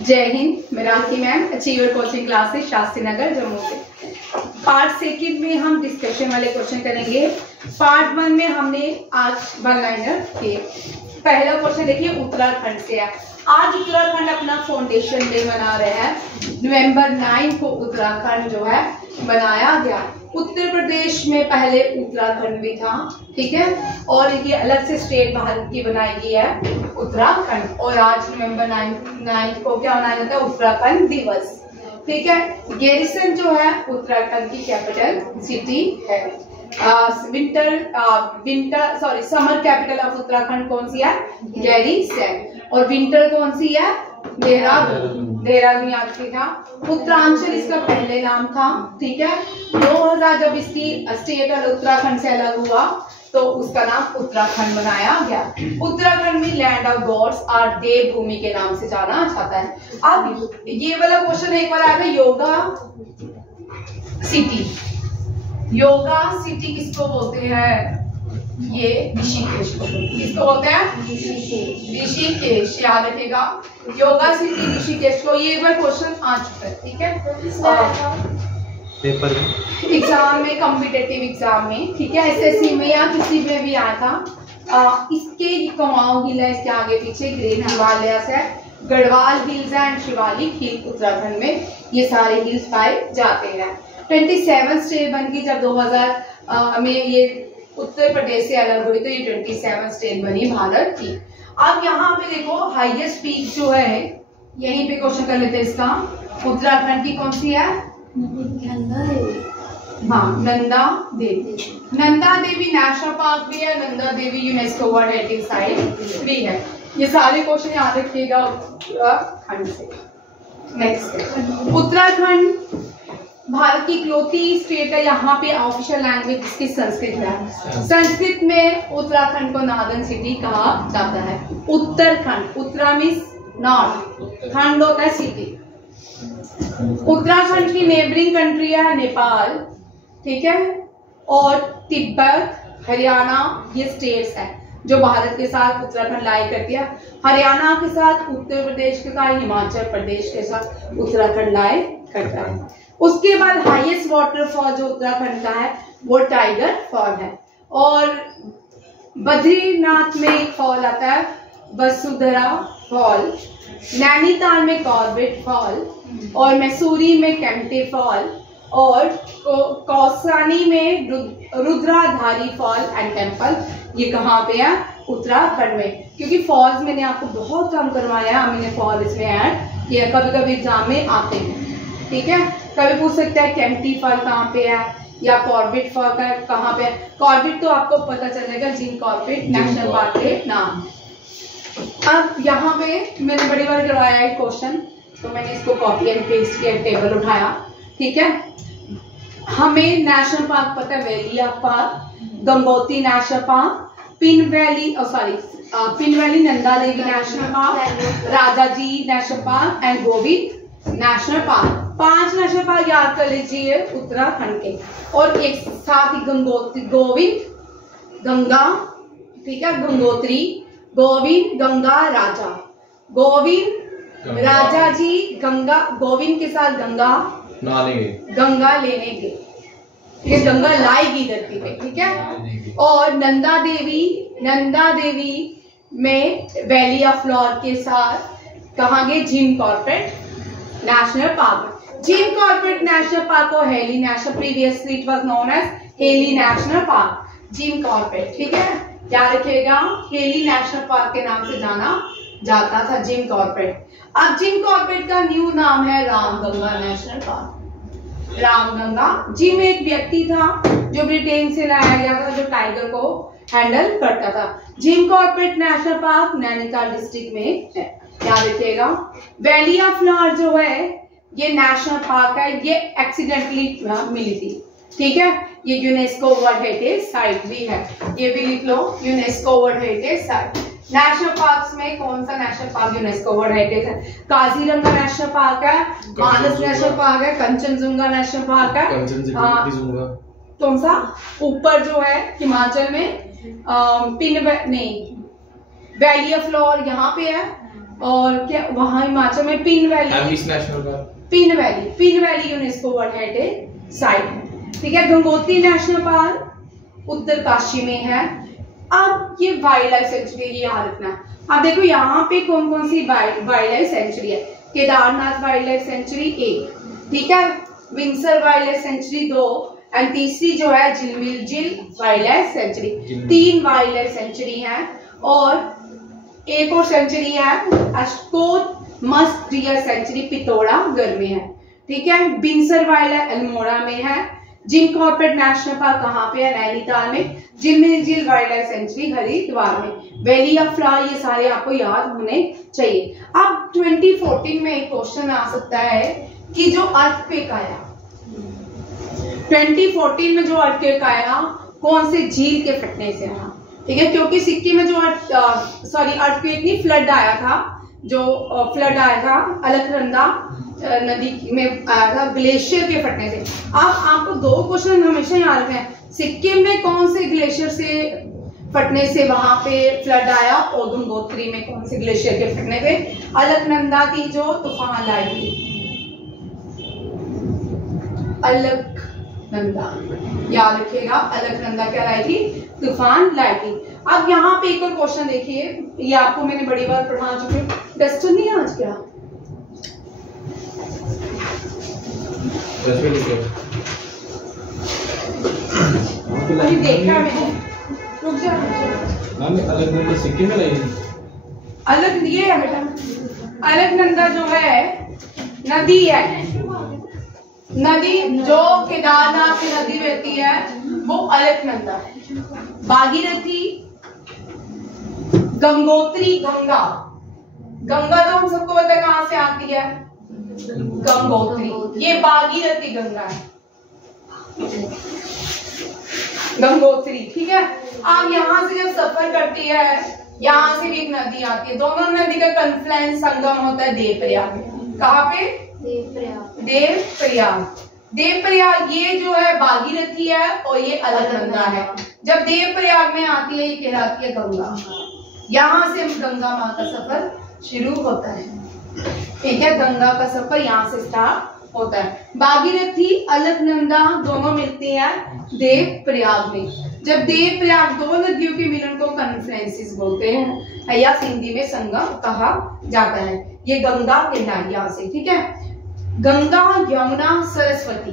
जय हिंद, मैं Rakhi ma'am, achiever coaching classes Shastri Nagar Jammu से। पार्ट सेकंड में हम डिस्कशन वाले क्वेश्चन करेंगे। पार्ट 1 में हमने आज वन लाइनर किए। पहला क्वेश्चन देखिए उत्तराखंड से है। आज उत्तराखंड अपना फाउंडेशन डे मना रहे हैं। नवंबर 9 को उत्तराखंड जो है बनाया गया। उत्तर प्रदेश में पहले उत्तराखंड भी था, ठीक है, और ये अलग से स्टेट भारत की बनाई गई है उत्तराखंड। और आज नवंबर 9 को क्या मनाया जाता है? उत्तराखंड दिवस, ठीक है। गैरिसन जो है उत्तराखंड की कैपिटल सिटी है। समर कैपिटल ऑफ उत्तराखंड कौन सी है? गैरिसन। और विंटर कौन सी है? देहरादून याद था। उत्तरांचल इसका पहले नाम था, ठीक है। 2000 जब इसकी स्टेट और उत्तराखंड से अलग हुआ तो उसका नाम उत्तराखंड बनाया गया। उत्तराखंड में लैंड ऑफ गॉड्स और देवभूमि के नाम से जाना जाता है। अब ये वाला क्वेश्चन एक बार आएगा, योगा सिटी किसको बोलते हैं? ये ऋषिकेश को। किसको बोलते हैं? ऋषिकेश। याद रखिएगा, योगा सिटी ऋषिकेश को। ये एक बार क्वेश्चन आ चुका है, ठीक है, पेपर एग्जाम में, कॉम्पिटेटिव एग्जाम में, ठीक है, एसएससी में या किसी में भी आया था। इसके कुमाऊं हिल है, इसके आगे पीछे ग्रेट हिमालय है, गढ़वाल हिल्स एंड शिवालिक हिल उत्तराखंड में ये सारे हिल्स पाए जाते हैं। 27 स्टेट बन गई जब 2000 में ये उत्तर प्रदेश से अलग हुई तो ये 27 स्टेट बनी भारत की। अब यहाँ पे देखो हाईएस्ट पीक जो है, यहीं पे क्वेश्चन कर लेते हैं इसका। उत्तराखंड की कौन सी है? हाँ, नंदा देवी नेशनल पार्क भी है, Nanda Devi UNESCO World Heritage site भी है। ये सारे क्वेश्चन याद रखिएगा उत्तराखंड से। नेक्स्ट, उत्तराखंड भारत की इकलौती स्टेट है, यहाँ पे ऑफिशियल लैंग्वेज इसकी संस्कृत है। संस्कृत में उत्तराखंड को नॉर्दर्न सिटी कहा जाता है। उत्तराखंड, उत्तरा मीन्स नॉर्थ, खंड होता है सिटी। उत्तराखंड की नेबरिंग कंट्री है नेपाल, ठीक है, और तिब्बत, हरियाणा, ये स्टेट्स है जो भारत के साथ उत्तराखंड लाई करती है। हरियाणा के साथ उत्तर प्रदेश के साथ, हिमाचल प्रदेश के साथ उत्तराखंड लाई करता है। उसके बाद हाईएस्ट वाटरफॉल जो उत्तराखंड का है वो टाइगर फॉल है। और बद्रीनाथ में एक फॉल आता है वसुधरा फॉल, नैनीताल में कॉर्बेट फॉल, और मैसूरी में केम्प्टी फॉल, और कौसानी में रुद्राधारी फॉल एंड टेम्पल। ये कहाँ पे है? उत्तराखंड में। क्योंकि फॉल्स मैंने आपको बहुत कम करवाया है, मैंने फॉल इसमें ऐड किया, कभी कभी एग्जाम में आते हैं, ठीक है। कभी पूछ सकता है केम्प्टी फॉल कहाँ पे है या कॉर्बेट फॉल का कहाँ पे है। कॉर्बेट तो आपको पता चलेगा, जिम कॉर्बेट नेशनल पार्क के नाम। अब यहाँ पे मैंने बड़ी बार करवाया है क्वेश्चन, तो मैंने इसको कॉपी एंड पेस्ट किया, टेबल उठाया, ठीक है। हमें नेशनल पार्क पता है, valley of park, Gangotri national park, pin valley Nanda Devi national park, Rajaji national park and Govind national park. 5 national park याद कर लीजिए उत्तराखंड के। और एक साथ ही गोविंद, गंगा, ठीक है, गंगोत्री, गोविंद, गंगा, राजा, गोविंद, राजा जी, गंगा, गोविंद के साथ गंगा लेने गए, ये गंगा लाएगी धरती पे, ठीक है। और नंदा देवी में वैली ऑफ फ्लावर के साथ कहाँ गए? Jim Corbett National Park. Jim Corbett National Park को Hailey National, previously it was known as Hailey National Park. Jim Corbett, ठीक है, याद रखिएगा, हेली नेशनल पार्क के नाम से जाना जाता था जिम कॉर्बेट। अब जिम कॉर्बेट का न्यू नाम है Ramganga national park. Ramganga. Gym एक व्यक्ति था जो ब्रिटेन से लाया गया था, जो टाइगर को हैंडल करता था। Gym Corbett National park Nainital district में है, याद रखिएगा। वैली ऑफ फ्लावर जो है ये नेशनल पार्क है, ये एक्सीडेंटली मिली थी, ठीक है। ये यूनेस्को वर्ल्ड हेरिटेज साइट भी है, ये भी लिख लो, UNESCO World Heritage site. National parks में कौन सा national park UNESCO World Heritage है? काजीरंगा नेशनल पार्क है, मानस नेशनल पार्क है, कंचनजुंगा नेशनल पार्क है। कौन सा? ऊपर जो है हिमाचल में वैली ऑफ फ्लावर यहाँ पे है, और क्या वहां हिमाचल में pin valley UNESCO World Heritage site है। ठीक है, गंगोत्री नेशनल पार्क उत्तरकाशी में है। अब ये वाइल्ड लाइफ सेंचुरी ये याद रखना है। अब देखो यहाँ पे कौन कौन सी वाइल्ड लाइफ सेंचुरी है। केदारनाथ वाइल्ड लाइफ सेंचुरी 1, ठीक है, Windsor wild life sanctuary 2 and तीसरी जो है झिलमिल झील wild life sanctuary. 3 wild life sanctuary है और एक और सेंचुरी है अशकोट मस्ट डियर सेंचुरी पिथौरागढ़ में है। ठीक है, बिंसर वाइल्ड लाइफ अल्मोड़ा में है। जिम कॉर्बेट नेशनल पार्क कहाँ पे है? नैनीताल में। झिलमिल झील वाइल्ड लाइफ सेंचुरी हरिद्वार में। वैली ऑफ फ्लावर ये सारे आपको याद होने चाहिए। अब 2014 में एक क्वेश्चन आ सकता है कि जो अर्थक्वेक आया 2014 में, जो अर्थक्वेक आया कौन से झील के फटने से आया? ठीक है, क्योंकि सिक्किम में जो अर्थक्वेक नहीं फ्लड आया था, जो फ्लड आया था अलकनंदा नदी में आया था ग्लेशियर के फटने से। अब आपको 2 क्वेश्चन हमेशा याद रखना है, सिक्किम में कौन से ग्लेशियर से फटने से वहां पे फ्लड आया और गंगोत्री में कौन से ग्लेशियर के फटने से? अलकनंदा की जो तूफान लाई थी, अलकनंदा याद रखिएगा, अलकनंदा क्या लाई थी? तूफान लाई थी। अब यहाँ पे एक और क्वेश्चन देखिए, ये आपको मैंने बड़ी बार पढ़ा चुकी हूँ, टेस्ट नहीं आज क्या अभी देखा मैंने, रुक जा। अलकनंदा सिक्किम में लाई अलग ये है बेटा, अलकनंदा जो है नदी है, नदी जो केदारनाथ की नदी बहती है वो अलकनंदा है। भागीरथी, गंगोत्री, गंगा, गंगा तो हम सबको पता है कहां से आती है, गंगोत्री, ये भागीरथी गंगा है, गंगोत्री। ठीक है, आप यहां से जब सफर करती है, यहां से भी एक नदी आती है, दोनों नदी का कन्फ्लुएंस संगम होता है देवप्रयाग में। कहाँ पे? देवप्रयाग। देवप्रयाग ये जो है भागीरथी है और ये अलकनंदा है। जब देवप्रयाग में आती है ये कहलाती है गंगा। यहाँ से गंगा माँ का सफर शुरू होता है। ठीक है, गंगा का सफर यहाँ से स्टार्ट होता है। भागीरथी अलकनंदा दोनों मिलती हैं देवप्रयाग में। जब देवप्रयाग 2 नदियों के मिलन को कन्फ्लुएंसेस बोलते हैं या हिंदी में संगम कहा जाता है। ये गंगा कहलाई यहाँ से। ठीक है, गंगा, यमुना, सरस्वती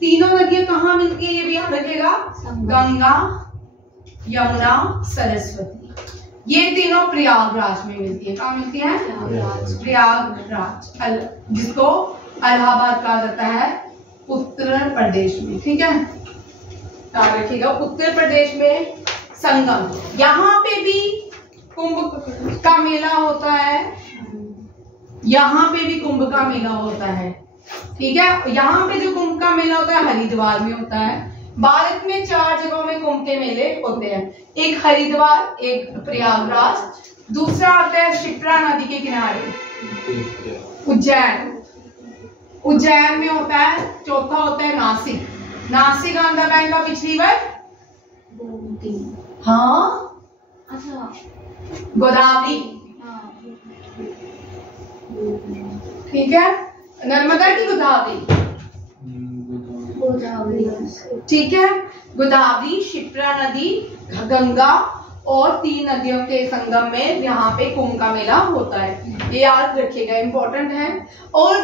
तीनों नदियां कहाँ मिलती है ये भी याद रखिएगा, गंगा, यमुना, सरस्वती। ये तीनों प्रयागराज में मिलती है। कहाँ मिलती है? प्रयागराज, जिसको इलाहाबाद कहा जाता है उत्तर प्रदेश में। ठीक है, याद रखिएगा उत्तर प्रदेश में संगम। यहाँ पे भी कुंभ का मेला होता है, यहाँ पे भी कुंभ का मेला होता है। ठीक है, यहाँ पे जो कुंभ का मेला होता है हरिद्वार में होता है। भारत में 4 जगहों में कुंभ के मेले होते हैं, एक हरिद्वार, एक प्रयागराज, दूसरा आता है शिप्रा नदी के किनारे उज्जैन, उज्जैन में होता है, चौथा होता है Nashik, Nashik on the bank of which river? हाँ, अच्छा, गोदावरी। ठीक है, नर्मदा की गोदावरी, ठीक है, गोदावरी, शिप्रा नदी, गंगा और 3 नदियों के संगम में यहाँ पे कुंभ का मेला होता है। ये याद रखिएगा, इंपॉर्टेंट है। और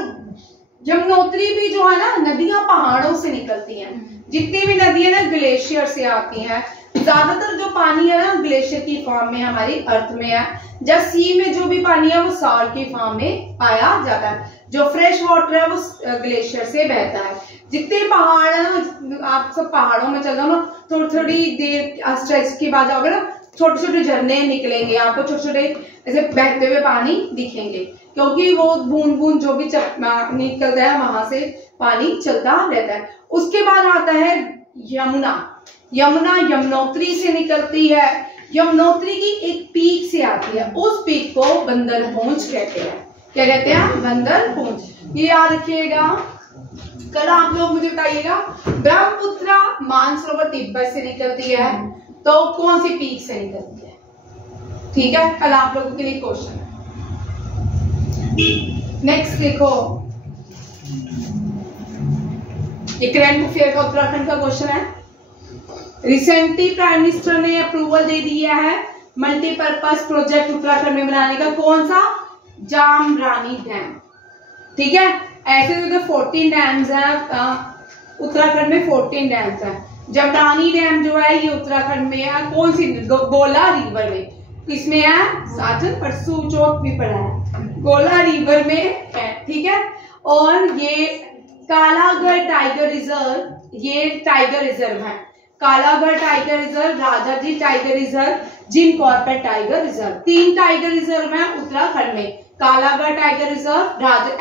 यमुनोत्री भी जो है ना, नदियां पहाड़ों से निकलती हैं। जितनी भी नदियां ना ग्लेशियर से आती हैं। ज्यादातर जो पानी है ना ग्लेशियर की फॉर्म में हमारी अर्थ में है। जब सी में जो भी पानी है वो सॉल्ट की फॉर्म में पाया जाता है। जो फ्रेश वाटर है वो ग्लेशियर से बहता है। जितने पहाड़ है ना, आप सब पहाड़ों में चल जाओ ना, थोड़ी देर स्ट्रेच के बाद जाओगे ना, छोटे छोटे झरने निकलेंगे, आपको छोटे छोटे ऐसे बहते हुए पानी दिखेंगे, क्योंकि वो बूंद बूंद जो भी निकलता है वहां से पानी चलता रहता है। उसके बाद आता है यमुना। यमुना यमुनोत्री से निकलती है। यमुनोत्री की एक पीक से आती है, उस पीक को बंदरपूंछ कहते हैं। क्या कहते हैं? बंदरपूंछ। ये याद रखिएगा। कल आप लोग मुझे बताइएगा, ब्रह्मपुत्रा मानसरोवर तिब्बत से निकलती है, तो कौन सी पीक से निकलती है? ठीक है, कल आप लोगों के लिए क्वेश्चन है। नेक्स्ट देखो, ये करंट अफेयर का उत्तराखंड का क्वेश्चन है। रिसेंटली प्राइम मिनिस्टर ने अप्रूवल दे दिया है मल्टीपर्पज प्रोजेक्ट उत्तराखंड में बनाने का। कौन सा? जामरानी डैम। ठीक है, ऐसे तो 14 डैम्स हैं उत्तराखंड में, 14 डैम्स हैं। जामरानी डैम जो है ये उत्तराखंड में है। कौन सी? गोला रिवर में। किसमें है? साजन परसों चौक भी पड़ा है, गोला रिवर में है। ठीक है, और ये कालागढ़ टाइगर रिजर्व, ये टाइगर रिजर्व है। Kalagarh tiger reserve, Rajaji tiger reserve, Jim Corbett tiger reserve, 3 tiger reserve है उत्तराखंड में। Kalagarh tiger reserve,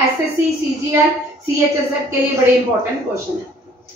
SSC, CGL, CHSL के लिए बड़े इंपॉर्टेंट क्वेश्चन है।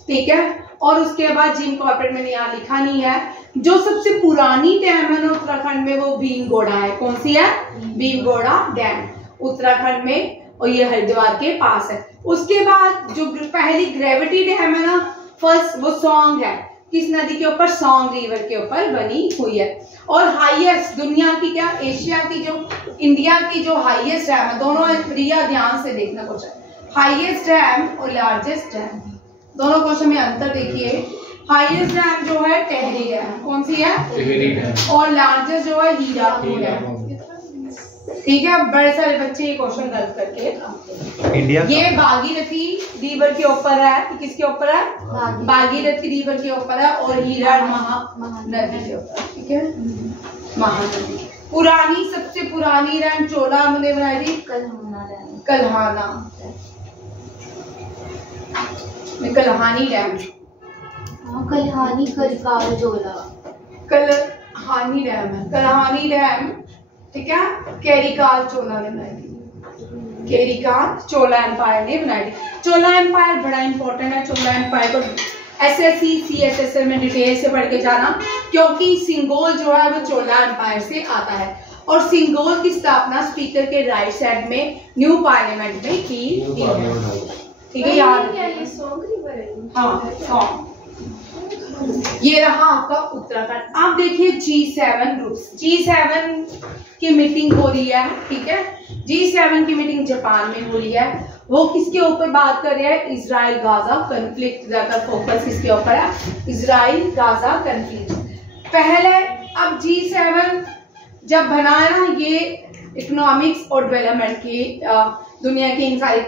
ठीक है, और उसके बाद जिम कॉर्बेट मैंने यहाँ लिखा नहीं है। जो सबसे पुरानी डैम है ना उत्तराखंड में वो भीमगोड़ा है। कौन सी है? भीमगोड़ा डैम उत्तराखंड में, और ये हरिद्वार के पास है। उसके बाद जो पहली ग्रेविटी डैम है ना, फर्स्ट, वो सॉन्ग है। किस नदी के ऊपर? सॉन्ग रिवर के ऊपर बनी हुई है। और हाईएस्ट दुनिया की, क्या एशिया की, जो इंडिया की जो हाईएस्ट डैम है, दोनों प्रिया ध्यान से देखना क्वेश्चन। हाईएस्ट डैम और लार्जेस्ट डैम, दोनों क्वेश्चन में अंतर देखिए। हाईएस्ट डैम जो है टेहरी डैम। कौन सी है? टेहरी डैम। और लार्जेस्ट जो है हीराकुद डैम। ठीक है, बड़े सारे बच्चे ये क्वेश्चन गलत करके इंडिया ये भागीरथी रिवर के ऊपर है। किसके ऊपर है? भागीरथी रिवर के ऊपर है, और हीरा महानदी के ऊपर। ठीक है, महानदी। पुरानी, सबसे पुरानी डैम चोला ने बनाई थी, कल्हाना, कल्हानी डैम, कल्हानी, करिकाल, जोला, कल्हानी डैम है, कल्हानी डैम। ठीक है, केरिकाल चोला ने बनाई थी, केरिकाल चोला एम्पायर ने बनाई थी। चोला एम्पायर बड़ा इंपॉर्टेंट है। चोला एम्पायर को एसएससी, सीएचएसएल में डिटेल से पढ़ के जाना, क्योंकि सिंगोल जो है वो चोला एम्पायर से आता है। और सिंगोल की स्थापना स्पीकर के राइट साइड में न्यू पार्लियामेंट में की है। ठीक है यार, हाँ सॉन्ग। ये रहा आपका उत्तराखंड। आप देखिए G7 ग्रुप्स, G7 की मीटिंग हो रही है। ठीक है, G7 की मीटिंग जापान में हो रही है। वो किसके ऊपर बात कर रहे हैं? Israel Gaza conflict. ज्यादा फोकस किसके ऊपर है? Israel Gaza conflict. पहले अब G7 जब बनाया ना, ये इकोनॉमिक्स और डेवलपमेंट की दुनिया की इन सारी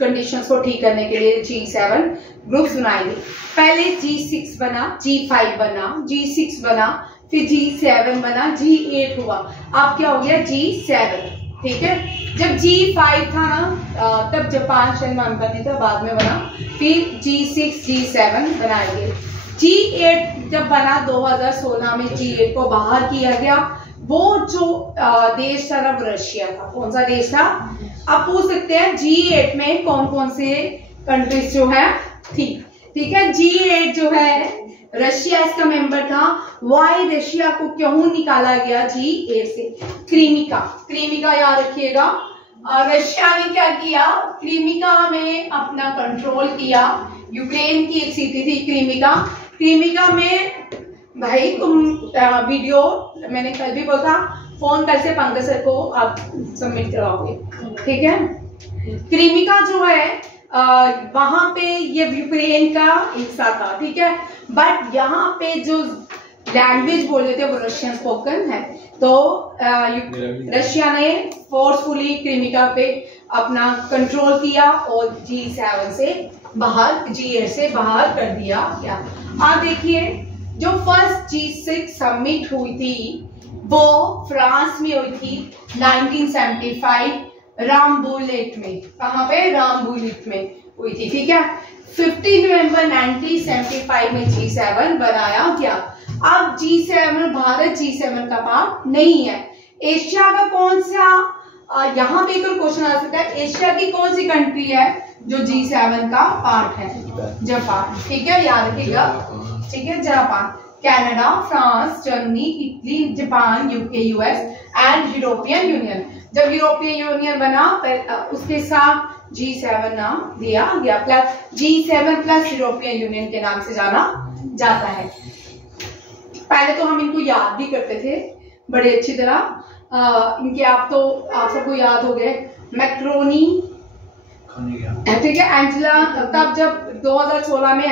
कंडीशंस को ठीक करने के लिए G7 ग्रुप्स बनाए गए। पहले G6 बना, G5 बना, G6 बना, फिर G7 बना, G8 हुआ, अब क्या हो गया? G7। ठीक है, जब G5 था ना तब जापान शायद मानता नहीं था, बाद में बना। फिर G6, G7 बनाए गए। G8 जब बना 2016 में, G8 को बाहर किया गया। वो जो देश था ना वो रशिया था। कौन सा देश था? आप पूछ सकते हैं G8 में कौन कौन से कंट्रीज जो है थी। ठीक है, G8 जो है रशिया इसका मेंबर था। वाई रशिया को क्यों निकाला गया G8 से? क्रीमिका, क्रीमिका याद रखिएगा। रशिया ने क्या किया? क्रीमिका में अपना कंट्रोल किया। यूक्रेन की एक सिटी थी क्रीमिका। क्रीमिका में भाई तुम वीडियो मैंने कल भी बोला, फोन कर से पंकज सर को आप सबमिट करवाओगे। ठीक है, क्रीमिका जो है वहां पे ये यूक्रेन का हिस्सा था। ठीक है, बट यहाँ पे जो लैंग्वेज बोले थे वो रशियन स्पोकन है। तो रशिया ने फोर्सफुली क्रीमिका पे अपना कंट्रोल किया और G7 से बाहर, G8 से बाहर कर दिया गया। आप देखिए, जो फर्स्ट G6 समिट हुई थी वो फ्रांस में हुई थी 1975 रामबुलेट में। कहाँ पे? रामबुलेट में हुई थी। ठीक है, 15 नवंबर 1975 में G7 बनाया गया। अब G7, भारत G7 का पार्ट नहीं है। एशिया का कौन सा, यहाँ पे तो क्वेश्चन आ सकता है, एशिया की कौन सी कंट्री है जो G7 का पार्ट है? जापान। ठीक है, याद रखिएगा। ठीक है, Japan, Canada, France, Germany, Italy, Japan, UK, US and European union. जब यूरोपियन यूनियन बना उसके साथ G7 नाम दिया गया। Plus G7 plus European union के नाम से जाना जाता है। पहले तो हम इनको याद भी करते थे बड़े अच्छी तरह। इनके आप सबको याद हो गए। मैक्रोनी, ठीक है। एंजेला, तब जब 2016 में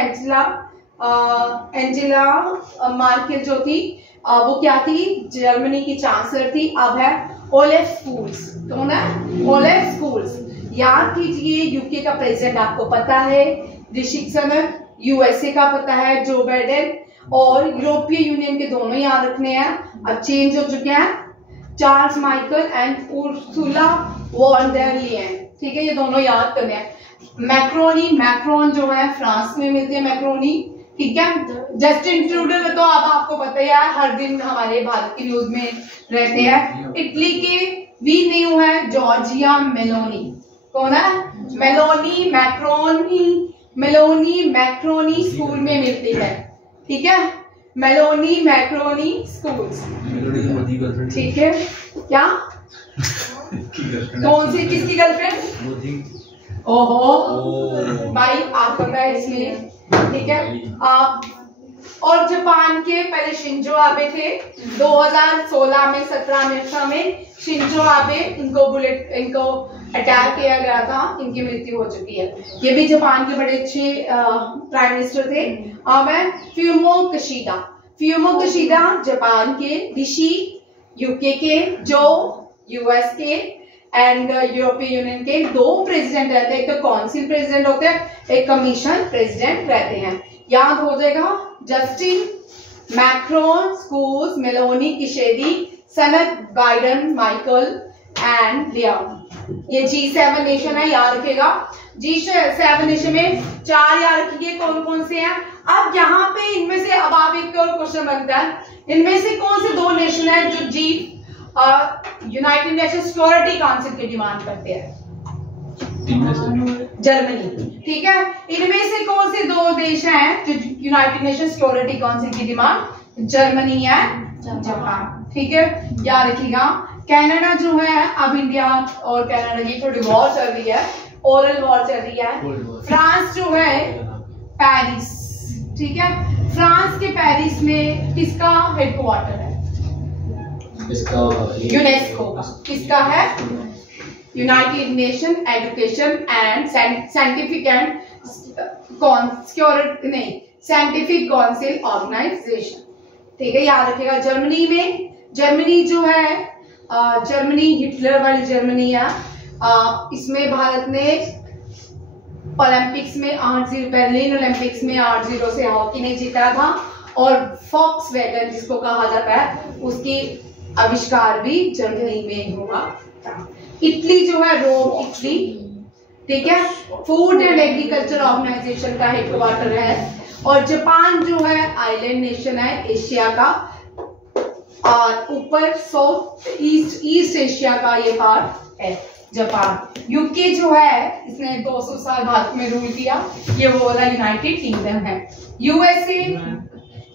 एंजेला मार्केल जो थी वो क्या थी, जर्मनी की चांसलर थी। अब है ओलेफ स्कूल्स, कौन है? Olaf schools. याद कीजिए, यूके का प्रेसिडेंट आपको पता है ऋषि सुनक, यूएसए का पता है जो बाइडेन, और यूरोपीय यूनियन के दोनों याद रखने हैं। अब चेंज हो चुके हैं, Charles Michael and Ursula von der Leyen, ठीक है, ये दोनों याद करने हैं। मैक्रोनी, मैक्रोन जो है फ्रांस में मिलती है मैक्रोनी, ठीक है। जस्टिन ट्रूडो तो अब आपको पता ही है, हर दिन हमारे भारत की न्यूज में रहते हैं। इटली के वी न्यू है जॉर्जिया मेलोनी, कौन है? Meloni, macaroni, Meloni macaroni school में मिलती है, ठीक है। मेलोनी मैक्रोनी स्कूल्स, ठीक है। क्या कौन सी, किसकी गर्लफ्रेंड? ओहो भाई, आप पता है इसलिए, ठीक है। और जापान के पहले शिंजो आबे थे, 2016 में 17 में 18 में शिंजो आबे, इनको अटैक किया गया था, इनकी मृत्यु हो चुकी है। ये भी जापान के बड़े अच्छे प्राइम मिनिस्टर थे। अब है फ्यूमो किशिडा, फ्यूमो किशिडा जापान के, ऋषि यूके के, जो यूएस के एंड यूरोपीय यूनियन के। दो प्रेसिडेंट रहते हैं, एक तो काउंसिल प्रेसिडेंट होते हैं, एक कमीशन प्रेसिडेंट रहते हैं। याद हो जाएगा, Justin, Macron, Scholz, Meloni, Kishida, Sunak, Biden, Michael and Leyen. ये G7 नेशन है, याद रखेगा। G7 नेशन में 4 याद रखिए, कौन कौन से हैं। अब यहाँ पे इनमें से, अब आप एक और क्वेश्चन बनता है, इनमें से कौन से 2 नेशन है जो यूनाइटेड नेशन सिक्योरिटी काउंसिल की डिमांड करते हैं? जर्मनी, ठीक है। इनमें से कौन से 2 देश हैं जो यूनाइटेड नेशन सिक्योरिटी काउंसिल की डिमांड? जर्मनी है, जापान, ठीक है, याद रखिएगा। कनाडा जो है, अब इंडिया और कनाडा की थोड़ी वॉर चल रही है, ओरल वॉर चल रही है। फ्रांस जो है, पेरिस, ठीक है। फ्रांस के पेरिस में किसका हेडक्वार्टर है? यूनेस्को। किसका है? United nation education and scientific and security, नहीं, साइंटिफिक काउंसिल ऑर्गेनाइजेशन, ठीक है, याद रखिएगा। जर्मनी में, जर्मनी जो है, जर्मनी हिटलर वाली जर्मनी है। इसमें भारत ने ओलंपिक्स में 8-0, बर्लिन ओलंपिक्स में 8-0 से हॉकी नहीं जीता था, और फॉक्सवैगन जिसको कहा जाता है, उसकी आविष्कार भी जर्मनी में हुआ था। इटली जो है, रोम इटली, ठीक है, फूड एंड एग्रीकल्चर ऑर्गेनाइजेशन का हेडक्वार्टर है। और जापान जो है आइलैंड नेशन है, एशिया का, और ऊपर साउथ ईस्ट एशिया का ये पार्ट है जापान। यूके जो है, इसने 200 साल भारत में रूल किया, ये वो वाला यूनाइटेड किंगडम है। यूएसए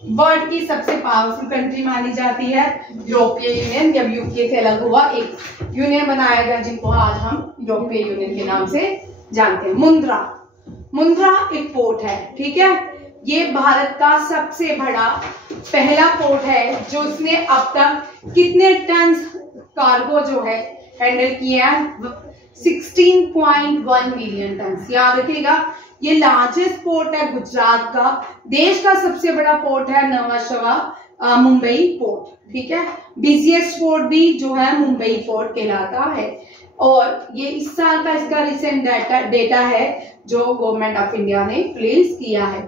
वर्ल्ड की सबसे पावरफुल कंट्री मानी जाती है। यूरोपीय यूनियन, जब यूके से अलग हुआ, एक यूनियन बनाया गया जिनको आज हम यूरोपीय यूनियन के नाम से जानते हैं। मुंद्रा, मुंद्रा एक पोर्ट है, ठीक है। ये भारत का सबसे बड़ा पहला पोर्ट है जो उसने अब तक कितने टन कार्गो जो है हैंडल किया है? 16.1 मिलियन टन, याद रखिएगा। ये लार्जेस्ट पोर्ट है गुजरात का। देश का सबसे बड़ा पोर्ट है नवा शवा मुंबई पोर्ट, ठीक है। बिजिएस्ट पोर्ट भी जो है मुंबई पोर्ट कहलाता है। और ये इस साल का इसका रिसेंट डेटा है जो गवर्नमेंट ऑफ इंडिया ने रिलीज किया है।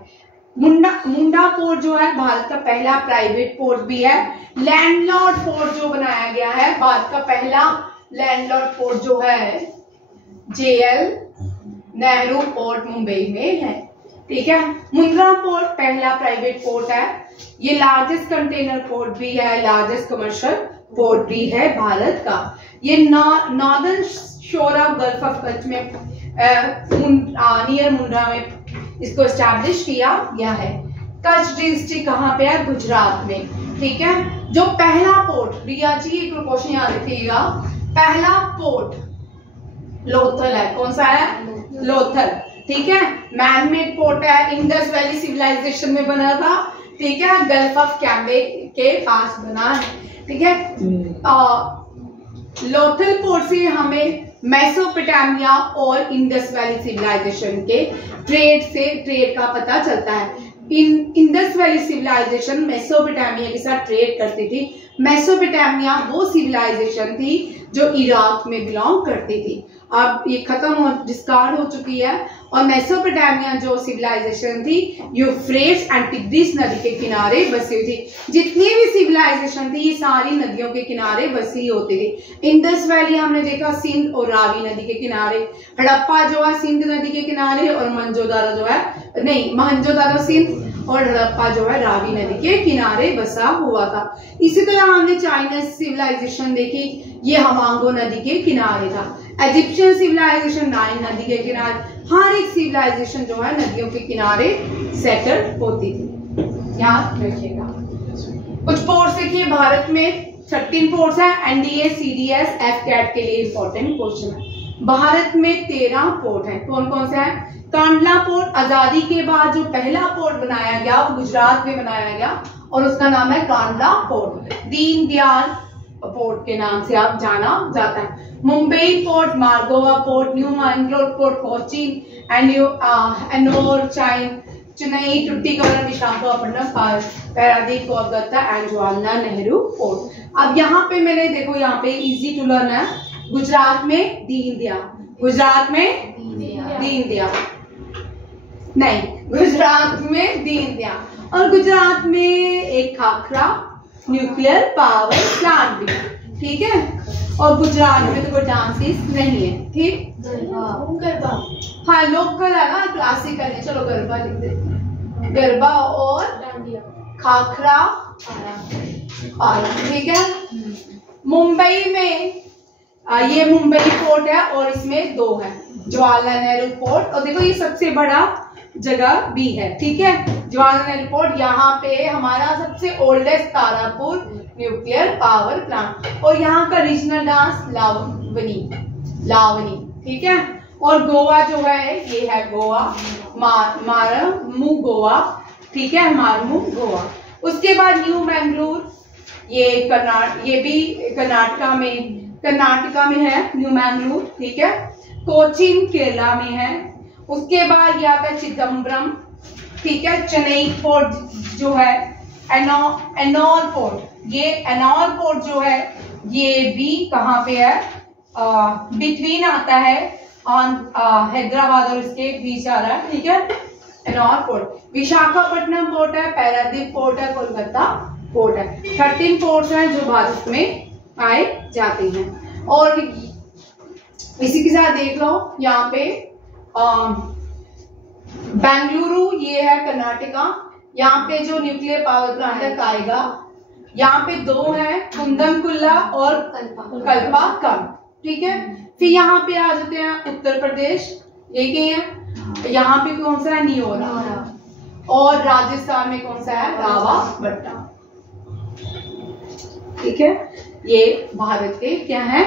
मुंडा पोर्ट जो है भारत का पहला प्राइवेट पोर्ट भी है। लैंडलॉर्ड पोर्ट जो बनाया गया है, भारत का पहला लैंडलॉर्ड पोर्ट जो है JL नेहरू पोर्ट मुंबई में है, ठीक है। मुंद्रा पोर्ट पहला प्राइवेट पोर्ट है। ये लार्जेस्ट कंटेनर पोर्ट भी है, लार्जेस्ट कमर्शियल पोर्ट भी है भारत का। ये नॉर्दर्न शोर ऑफ गल्फ ऑफ कच्छ में नियर मुंद्रा में इसको एस्टैब्लिश किया गया है। कच्छ डिस्ट्रिक्ट कहाँ पे है? गुजरात में, ठीक है। जो पहला पोर्ट, रिया जी एक क्वेश्चन याद रखिएगा, पहला पोर्ट लोथल है। कौन सा है? लोथल, ठीक है। मैनमेड पोर्ट है, इंडस वैली सिविलाइजेशन में बना था, ठीक है। गल्फ ऑफ कैम्बे के पास बना है, ठीक है। लोथल पोर्ट से हमें मेसोपोटामिया और इंडस वैली सिविलाइजेशन के ट्रेड का पता चलता है। इंडस वैली सिविलाइजेशन मेसोपोटामिया के साथ ट्रेड करती थी। मेसोपोटामिया वो सिविलाइजेशन थी जो इराक में बिलोंग करती थी। अब ये खत्म डिस्कार्ड हो चुकी है। और मेसोपोटामिया जो सिविलाइजेशन थी यूफ्रेट्स एंड टिग्रिस नदी के किनारे बसी हुई थी। जितनी भी सिविलाइजेशन थी ये सारी नदियों के किनारे बसी होती थी। इंडस वैली हमने देखा सिंध और रावी नदी के किनारे, हड़प्पा जो है सिंध नदी के किनारे और मोहनजोदारो जो है मोहनजोदारो सिंध और हड़प्पा जो है रावी नदी के किनारे बसा हुआ था। इसी तरह हमने चाइनीज सिविलाइजेशन देखी, ये हवांगो नदी के किनारे था। इजिप्शियन सिविलाइजेशन नाइल नदी के किनारे। हर एक सिविलाइजेशन जो है नदियों के किनारे सेटल होती थी। याद रखिएगा। कुछ पोर्ट्स देखिए, भारत में 13 पोर्ट्स है। एनडीए, सीडीएस, एफकैट के लिए इंपॉर्टेंट क्वेश्चन है। भारत में 13 पोर्ट है। कौन कौन से हैं? कांडला पोर्ट आजादी के बाद जो पहला पोर्ट बनाया गया वो गुजरात में बनाया गया और उसका नाम है कांडला पोर्ट। दीनदयाल पोर्ट के नाम से आप जाना जाता है। Mumbai port, Mormugao port, new Mangalore port, Cochin Ennore, Chennai, Tuticorin, Visakhapatnam, Paradip, Kolkata and Jawaharlal Nehru port. अब यहाँ पे मैंने देखो, यहाँ पे इजी टू लर्न है। गुजरात में दीनदयाल, गुजरात में दीनदयाल नहीं, गुजरात में दीनदयाल। और गुजरात में एक खाखरा न्यूक्लियर पावर प्लांट भी, ठीक है। और गुजरात में तो कोई डांसेस नहीं है, ठीक। गरबा, हाँ लोकल है ना, क्लासिकल है। चलो गरबा लिख देते, गरबा और खाखरा, ठीक है। मुंबई में ये मुंबई पोर्ट है और इसमें 2 है, जवाहरलाल नेहरू पोर्ट और देखो ये सबसे बड़ा जगह भी है, ठीक है। जवाहरलाल नेहरू पोर्ट, यहाँ पे हमारा सबसे oldest Tarapur nuclear power plant और यहाँ का रीजनल डांस लावनी, ठीक है। और गोवा जो है ये है गोवा, मारमू गोवा, ठीक है, मारमू गोवा। उसके बाद न्यू मैंगलोर, ये भी कर्नाटका में है न्यू मैंगलोर, ठीक है। कोचीन केरला में है। उसके बाद यहाँ का चिदम्बरम, ठीक है। चेन्नई पोर्ट जो है एनोर पोर्ट, ये एनोर पोर्ट जो है ये भी कहाँ पे है? बिटवीन आता है हैदराबाद और इसके बीच आ रहा है, ठीक है, एनोर पोर्ट। विशाखापट्टनम पोर्ट है, पारादीप पोर्ट है, कोलकाता पोर्ट है। 13 पोर्ट्स हैं जो भारत में पाए जाते हैं। और इसी के साथ देख लो यहाँ पे बेंगलुरु, ये है कर्नाटका। यहाँ पे जो न्यूक्लियर पावर प्लांट है कायगा। यहाँ पे 2 है, कुंदनकुल्ला और कल्पाकम, ठीक है। फिर यहाँ पे आ जाते हैं उत्तर प्रदेश, एक ही है। यहाँ पे कौन सा है? नियोरा। और राजस्थान में कौन सा है? रावाबट्टा, ठीक है। ये भारत के क्या है?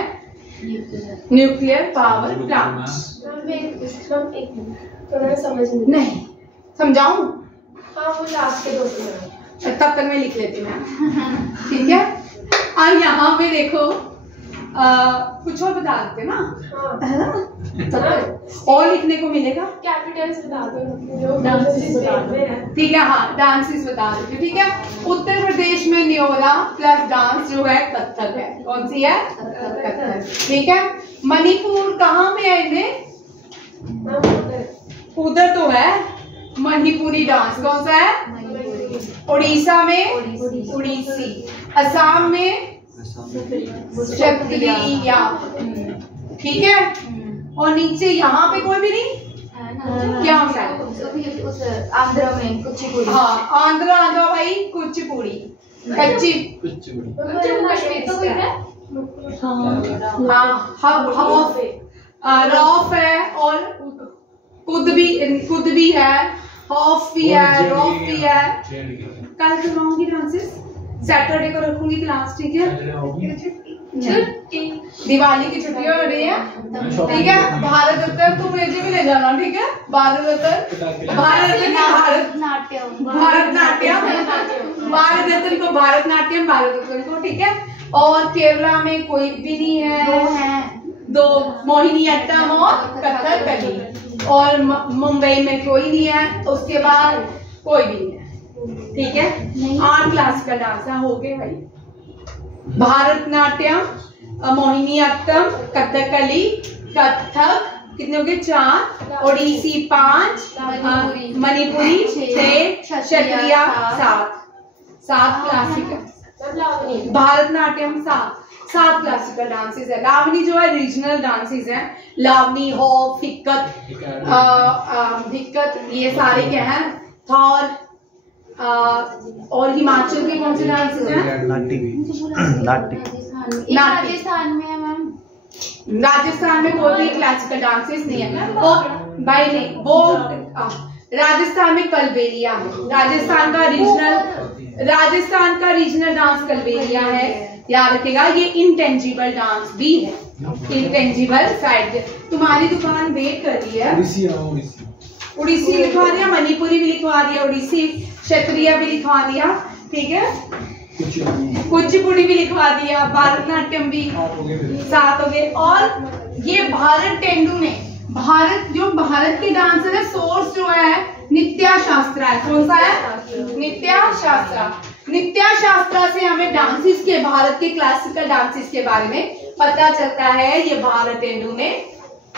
Nuclear power plant. नहीं समझाऊं? हाँ वो लास्ट के 2 से तब तक मैं लिख लेती हूँ, ठीक है। और यहाँ पे देखो कुछ और बता देते ना, है ना, और लिखने को मिलेगा। कैपिटल्स बता दो, ठीक है। हाँ डांसेस बता देते, ठीक है। उत्तर प्रदेश में न्योरा प्लस डांस जो है कथक है। कौन सी है? कथक, ठीक है। मणिपुर कहाँ पे है? इन्हें उधर तो है मणिपुरी डांस। कौन सा है? उड़ीसा में उड़ीसी, असम में क्षत्रिया, ठीक है। और नीचे यहाँ पे कोई भी नहीं, क्या होता है? आंध्र में कुचिपुड़ी। हाँ आंध्रा भाई कुचिपुड़ी, कच्ची। हाँ रॉफ है और कुद भी है, हॉफ भी है, रॉफ भी है। कल करवाऊंगी डांसेस, सैटरडे को रखूंगी क्लास, ठीक है। दिवाली की छुट्टियां हो रही है, ठीक है। भारत रत्न तुम मुझे भी ले जाना, ठीक है। भारत रत्न भारतनाट्यम, भारत रत्न को, ठीक है। और केरला में कोई भी नहीं है, दो, मोहिनीअट्टम और कथकली। और मुंबई में कोई नहीं है, उसके बाद कोई भी नहीं है। ठीक है, 8 क्लासिकल डांस हो गए भाई। भारतनाट्यम, मोहिनीअट्टम, कथकली, कथक कितने हो गए? 4, ओडिसी 5, मणिपुरी 6, क्षत्रिय 7 क्लासिकल। भारतनाट्यम 7 क्लासिकल डांसेस है। लावनी जो है रीजनल डांसेस हैं, लावनी हो, फिक्कत, धिक्कत, ये सारे क्या हैं? थौर। और हिमाचल के कौन से डांसेस हैं? राजस्थान में है मैम। राजस्थान में कोई भी क्लासिकल डांसेस नहीं है। और भाई नहीं, वो राजस्थान में कलबेलिया है। राजस्थान का रीजनल डांस कलबेलिया है, याद रखेगा। ये इंटेंजिबल डांस भी है, इंटेंजिबल साइड। तुम्हारी दुकान वेट कर रही है। उड़ीसी लिखवा दिया, मणिपुरी भी लिखवा दिया, उड़ीसी, क्षत्रिय भी लिखवा दिया। ठीक है, कुचिपुड़ी भी लिखवा दिया, भारतनाट्यम भी 7 हो गए। और ये भारत टेंडू ने भारत के डांस है ना, सोर्स जो है नित्या शास्त्रा है। कौन सा है? नित्या शास्त्रा। नित्या शास्त्रा से हमें डांसेस के, भारत के क्लासिकल डांसेस के बारे में पता चलता है। ये भारत टेंडू ने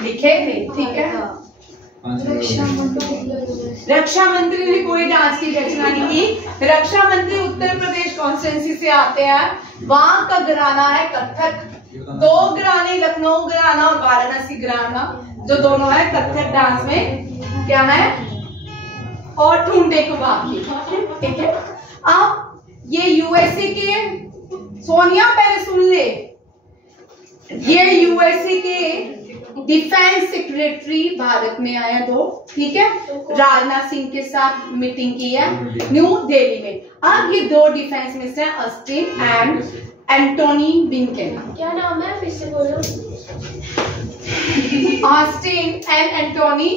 लिखे थे। ठीक है, रक्षा मंत्री ने कोई डांस की रचना नहीं की। रक्षा मंत्री उत्तर प्रदेश कॉन्स्टिट्यूंसी से आते हैं, वहां का घराना है कथक। 2 घराने, लखनऊ घराना और वाराणसी घराना, जो दोनों है कथक डांस में क्या है? और ठुंडे कबाब की। ठीक है, अब ये यूएसए के, सोनिया पहले सुन ले, ये यूएसए के डिफेंस सेक्रेटरी भारत में आया 2। ठीक है, राजनाथ सिंह के साथ मीटिंग की है न्यू दिल्ली में। अब ये 2 डिफेंस मिनिस्टर हैं, ऑस्टिन एंड एंटोनी ब्लिंकन। क्या नाम है, फिर से बोलो। Austin and Antony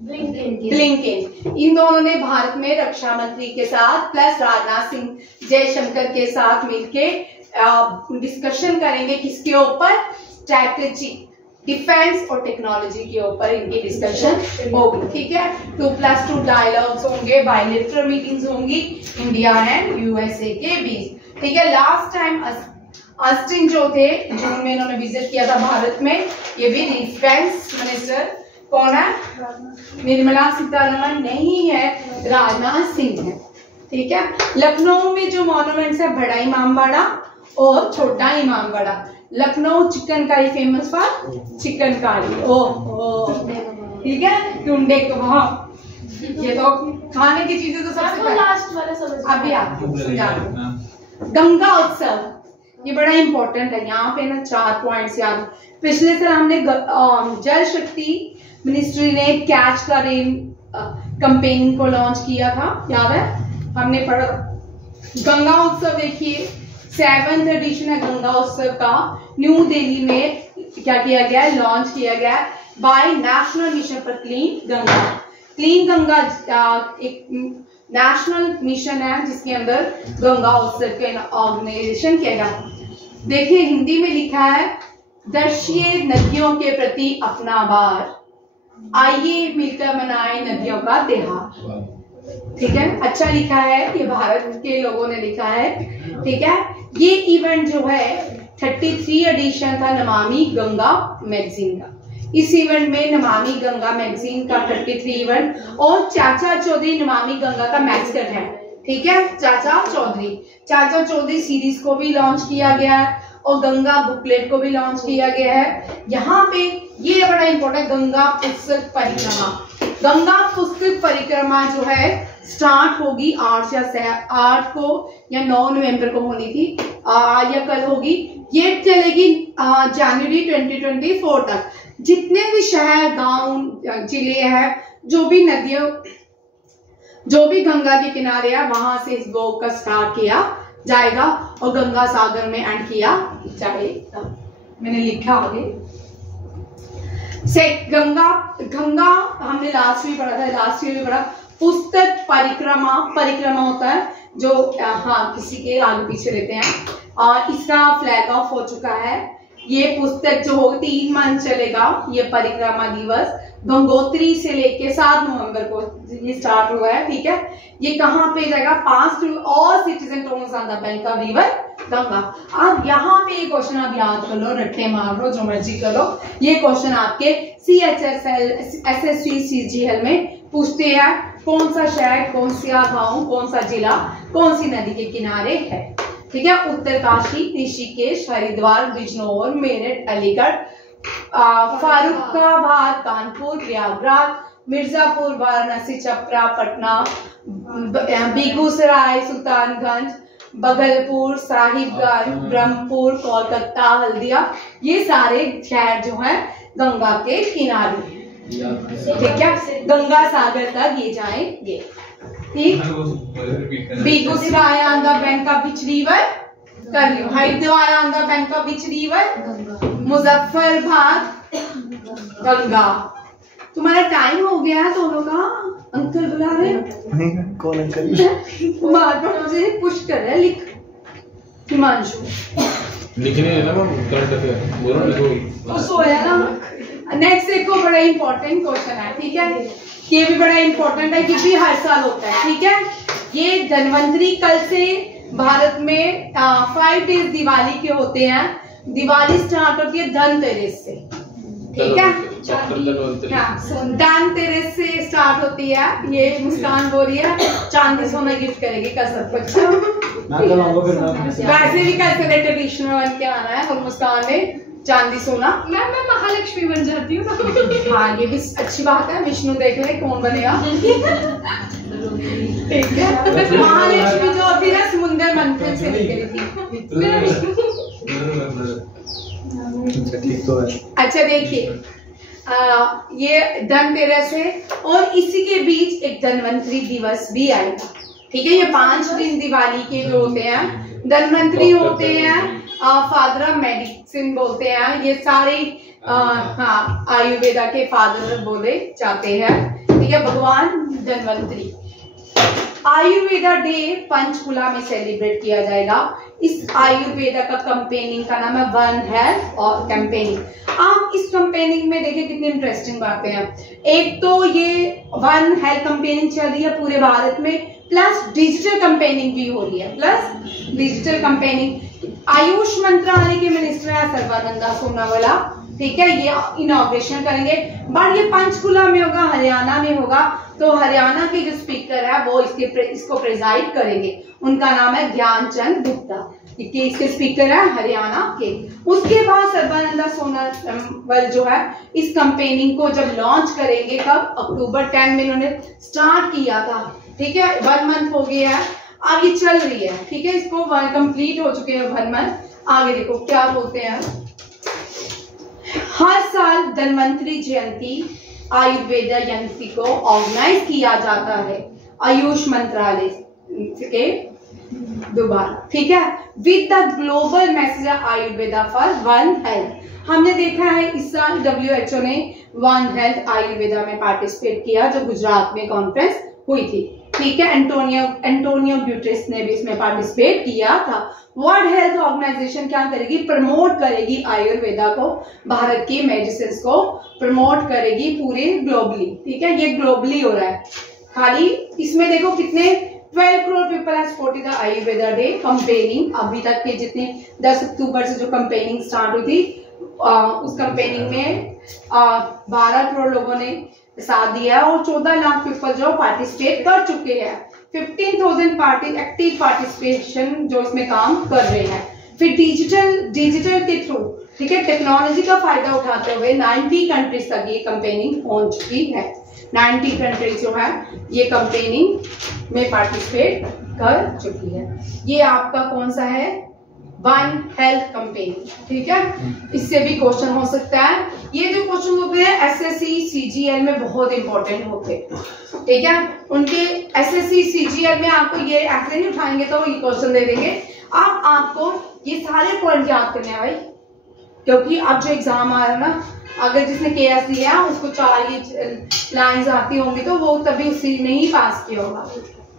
Blinken. इन दोनों ने भारत में रक्षा मंत्री के साथ प्लस राजनाथ सिंह, जयशंकर के साथ मिलके डिस्कशन करेंगे। किसके ऊपर? स्ट्रैटेजी, डिफेंस और टेक्नोलॉजी के ऊपर इनकी डिस्कशन होगी। ठीक है, 2+2 डायलॉग्स होंगे, बायलैटरल मीटिंग्स होंगी इंडिया एंड यूएसए के बीच। ठीक है, लास्ट टाइम ऑस्टिन जो थे, जून में इन्होंने विजिट किया था भारत में। ये भी डिफेंस मिनिस्टर कौन है? निर्मला सीतारमण नहीं है, राजनाथ सिंह है। ठीक है, लखनऊ में जो मॉन्यूमेंट्स है, बड़ा इमामबाड़ा और Chhota Imambara. Lucknow chikankari famous for chikankari. Oh, ठीक है, टुंडे कबाब, ये तो खाने की चीजें तो सबसे लास्ट वाला समझ। अभी आप गंगा उत्सव, ये बड़ा इंपॉर्टेंट है। यहाँ पे ना 4 पॉइंट्स याद। पिछले साल हमने जल शक्ति मिनिस्ट्री ने कैच द रेन कैंपेन को लॉन्च किया था, याद है, हमने पढ़ा। गंगा उत्सव देखिए, 7th एडिशन है गंगा उत्सव का। न्यू दिल्ली में क्या किया गया है? लॉन्च किया गया है by national mission for clean Ganga. Clean Ganga एक नेशनल मिशन है जिसके अंदर गंगा उत्सव के ऑर्गेनाइजेशन किया गया। देखिए हिंदी में लिखा है, दर्शिए नदियों के प्रति अपना भार, आइए मिलकर मनाएं नदियों का त्योहार। ठीक है, अच्छा लिखा है, ये भारत के लोगों ने लिखा है। ठीक है, ये इवेंट जो है 33 एडिशन था नमामि गंगा मैगजीन का। इस इवेंट में नमामि गंगा मैगजीन का 33 इवेंट और चाचा चौधरी नमामि गंगा का मैस्कट है। ठीक है, चाचा चौधरी सीरीज को भी लॉन्च किया गया है और गंगा बुकलेट को भी लॉन्च किया गया है। यहाँ पे ये बड़ा इंपॉर्टेंट, गंगा पुस्तक परिक्रमा। गंगा पुस्तक परिक्रमा जो है स्टार्ट होगी 8 को या 9 नवंबर को होनी थी, या कल होगी। ये चलेगी जनवरी 2024 तक। जितने भी शहर, गांव, जिले हैं, जो भी नदियों, जो भी गंगा के किनारे है, वहां से इस वॉक का स्टार्ट किया जाएगा और गंगा सागर में एंड किया जाएगा। मैंने लिखा आगे से गंगा हमने लास्ट भी पढ़ा था, पुस्तक परिक्रमा होता है जो हाँ किसी के आगे पीछे रहते हैं। और इसका फ्लैग ऑफ हो चुका है। ये पुस्तक जो होगा 3 मंथ चलेगा, ये परिक्रमा दिवस गंगोत्री से लेके 7 नवंबर को ये स्टार्ट हुआ है, ठीक है। ये कहाँ पे जाएगा? Pass to all citizen towns on the bank of river Ganga. अब यहाँ पे ये क्वेश्चन आप याद कर लो, रट्टे मार लो, जो मर्जी करो। ये क्वेश्चन आपके CHSL SSC CGL में पूछते हैं, कौन सा शहर, कौन सा गांव, कौन सा जिला, कौन सी नदी के किनारे है, ठीक है। उत्तरकाशी, ऋषिकेश, हरिद्वार, बिजनौर, मेरठ, अलीगढ़, फारुखाबाद, कानपुर, प्रयागराज, मिर्जापुर, वाराणसी, छपरा, पटना, बेगूसराय, सुल्तानगंज, बगलपुर, साहिबगंज, ब्रह्मपुर, कोलकाता, हल्दिया, ये सारे शहर जो हैं गंगा के किनारे, ठीक है। गंगा सागर तक ये जाएंगे, ठीक। Begusarai on the bank of which river? कर लियो। Haridwar on the bank of which river? Muzaffarabad Ganga. तुम्हारा टाइम हो गया है दोनों का। अंकल बुला रहे हैं। कौन अंकल? बार बार मुझे पुश कर रहा है, लिख। हिमांशु लिखने है ना करंट अफेयर, बोलो लिखो। वो सोया ना। नेक्स्ट देखो, बड़ा इंपॉर्टेंट क्वेश्चन है, ठीक है। ये भी बड़ा इंपॉर्टेंट है क्योंकि हर साल होता है, ठीक है। ये धनवंतरी कल से भारत में 5 डेज दिवाली के होते हैं। दिवाली स्टार्ट होती है धनतेरस से, ठीक है। धनतेरस से स्टार्ट होती है। ये मुस्कान बोल रही है चांदी सोना गिफ्ट करेगी कल सबको। वैसे भी कल से ट्रेडिशनल बन के आना है और मुस्कान ने चांदी सोना। मैं महालक्ष्मी बन जाती हूँ। हाँ, ये भी अच्छी बात है। विष्णु देख ले कौन बनेगा, ठीक है। महालक्ष्मी जो होती है ना, समुद्र मंथन से निकली थी। ठीक तो है। अच्छा देखिए, ये धनतेरस है और इसी के बीच एक धनवंतरी दिवस भी आएगा, ठीक है। ये 5 दिन दिवाली के जो होते हैं, धनवंतरी होते हैं, फादर ऑफ मेडिसिन बोलते हैं। ये सारे हाँ आयुर्वेदा के फादर बोले जाते हैं, ठीक है। भगवान धनवंतरी। आयुर्वेदा डे पंचकुला में सेलिब्रेट किया जाएगा। इस आयुर्वेदा का कैंपेनिंग का नाम है वन हेल्थ और कैंपेनिंग। आप इस कैंपेनिंग में देखिए कितनी इंटरेस्टिंग बातें हैं। एक तो ये वन हेल्थ कैंपेनिंग चल रही है पूरे भारत में, प्लस डिजिटल कैंपेनिंग भी हो रही है, प्लस डिजिटल कैंपेनिंग। आयुष मंत्रालय के मिनिस्टर है सर्बानंदा सोनोवाल, ठीक है। ये इनॉग्रेशन करेंगे, बट ये पंचकुला में होगा, हरियाणा में होगा। तो हरियाणा के जो स्पीकर है वो इसको प्रेजाइड करेंगे। उनका नाम है ज्ञानचंद गुप्ता, इसके स्पीकर है हरियाणा के। उसके बाद सर्बानंदा सोनोवाल जो है इस कैंपेनिंग को जब लॉन्च करेंगे, कब? अक्टूबर 10 में इन्होंने स्टार्ट किया था, ठीक है। 1 मंथ हो गया है, आगे चल रही है, ठीक है। इसको कंप्लीट हो चुके हैं 1 मंथ। आगे देखो क्या बोलते हैं। हर साल धन्वंतरी जयंती आयुर्वेदा जयंती को ऑर्गेनाइज किया जाता है आयुष मंत्रालय के दोबारा, ठीक है, with the global message Ayurveda for one health. हमने देखा है इस साल WHO ने वन हेल्थ आयुर्वेदा में पार्टिसिपेट किया, जो गुजरात में कॉन्फ्रेंस हुई थी, ठीक है। एंटोनियो ग्यूटेरेस ने भी इसमें पार्टिसिपेट किया था। वर्ल्ड हेल्थ ऑर्गेनाइजेशन क्या करेगी? प्रमोट करेगी आयुर्वेदा को, भारत की मेडिसिन को प्रमोट करेगी पूरे ग्लोबली, ठीक है। ये ग्लोबली हो रहा है। खाली इसमें देखो कितने 12 crore people have supported the Ayurveda day campaigning. अभी तक के जितने 10 अक्टूबर से जो कैंपेनिंग स्टार्ट हुई थी, उस कैंपेनिंग में 12 करोड़ लोगों ने साथ दिया और 14 लाख पीपल जो पार्टिसिपेट कर चुके हैं। 15,000 एक्टिव पार्टिसिपेशन जो इसमें काम कर रहे हैं। फिर डिजिटल के थ्रू, ठीक है, टेक्नोलॉजी का फायदा उठाते हुए 90 कंट्रीज तक ये कैंपेनिंग पहुंच चुकी है। 90 कंट्रीज जो है ये कैंपेनिंग में पार्टिसिपेट कर चुकी है। ये आपका कौन सा है? वन हेल्थ कैंपेनिंग, ठीक है। इससे भी क्वेश्चन हो सकता है। ये जो क्वेश्चन होते हैं SSC CGL में बहुत इंपॉर्टेंट होते हैं, ठीक है। उनके SSC CGL में आपको ये ऐसे नहीं उठाएंगे तो ये क्वेश्चन दे देंगे। अब आपको ये सारे पॉइंट याद करने हैं भाई, क्योंकि अब जो एग्जाम आ रहा है ना, अगर जिसने KS दिया है उसको 4 लाइन्स आती होंगी तो वो तभी उसी ने ही पास किया होगा,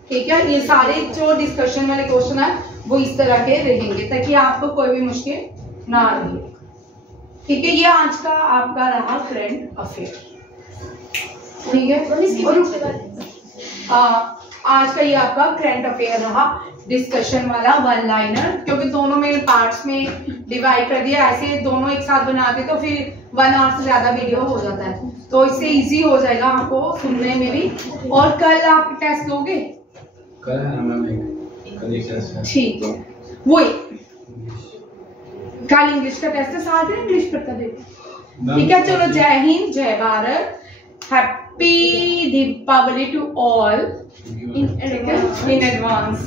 ठीक है। ये सारे जो डिस्कशन वाले क्वेश्चन है वो इस तरह के रहेंगे ताकि आपको कोई भी मुश्किल ना रहे। ठीक है, ये आज का आपका रहा करंट अफेयर। ठीक है, आज का ये आपका करंट अफेयर रहा, डिस्कशन वाला वन लाइनर, क्योंकि दोनों में पार्ट्स में डिवाइड कर दिया। ऐसे दोनों एक साथ बनाते तो फिर 1 आवर से ज्यादा वीडियो हो जाता है, तो इससे इजी हो जाएगा आपको सुनने में भी। और कल आप टेस्ट दोगे? कल है मैम, कल एक टेस्ट है। ठीक है, वही कल इंग्लिश का टेस्ट है, साथ में इंग्लिश पर कर देते। ठीक है, चलो, जय हिंद, जय Bharat, happy Deepavali to all in advance.